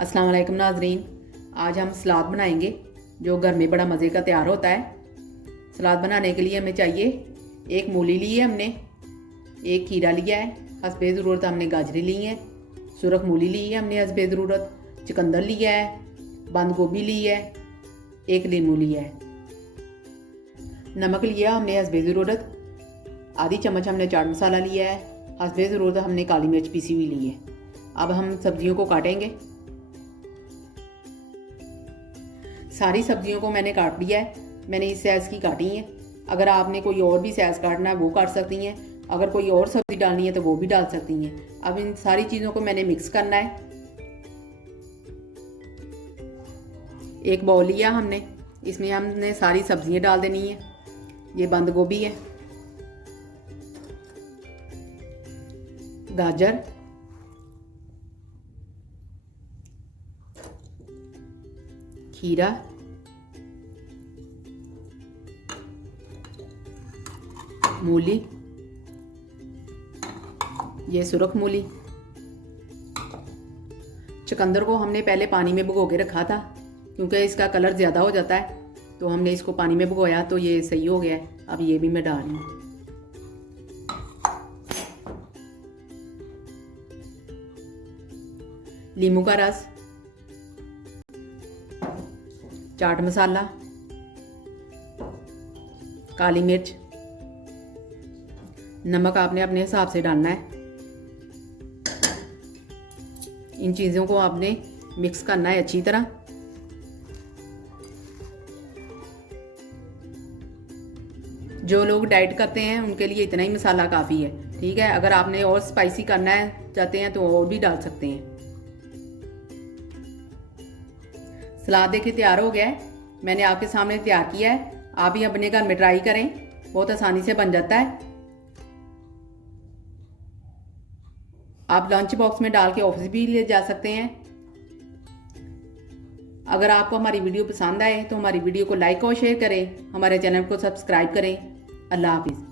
अस्सलाम वालेकुम नाजरीन। आज हम सलाद बनाएंगे जो घर में बड़ा मज़े का तैयार होता है। सलाद बनाने के लिए हमें चाहिए एक मूली ली है हमने, एक खीरा लिया है, हस्बे ज़रूरत हमने गाजरी ली है, सुरख मूली ली है हमने हस्बे ज़रूरत, चुकंदर लिया है, बंद गोभी ली है, एक लीमू लिया है, नमक लिया हमने हस्बे ज़रूरत, आधी चम्मच हमने चाट मसाला लिया है, हस्बे ज़रूरत हमने काली मिर्च पीसी हुई ली है। अब हम सब्जियों को काटेंगे। सारी सब्जियों को मैंने काट लिया है, मैंने इस साइज़ की काटी है। अगर आपने कोई और भी साइज़ काटना है वो काट सकती हैं, अगर कोई और सब्ज़ी डालनी है तो वो भी डाल सकती हैं। अब इन सारी चीज़ों को मैंने मिक्स करना है। एक बाउल लिया हमने, इसमें हमने सारी सब्जियां डाल देनी है। ये बंद गोभी है, गाजर, खीरा, मूली, ये सुरख मूली। चुकंदर को हमने पहले पानी में भिगो के रखा था क्योंकि इसका कलर ज़्यादा हो जाता है, तो हमने इसको पानी में भिगोया तो ये सही हो गया है। अब ये भी मैं डाल रही हूँ। नींबू का रस, चाट मसाला, काली मिर्च, नमक आपने अपने हिसाब से डालना है। इन चीज़ों को आपने मिक्स करना है अच्छी तरह। जो लोग डाइट करते हैं उनके लिए इतना ही मसाला काफ़ी है, ठीक है। अगर आपने और स्पाइसी करना है चाहते हैं तो और भी डाल सकते हैं। सलाद देखिए तैयार हो गया है, मैंने आपके सामने तैयार किया है। आप भी अपने घर में ट्राई करें, बहुत आसानी से बन जाता है। आप लंच बॉक्स में डाल के ऑफिस भी ले जा सकते हैं। अगर आपको हमारी वीडियो पसंद आए तो हमारी वीडियो को लाइक और शेयर करें, हमारे चैनल को सब्सक्राइब करें। अल्लाह हाफिज़।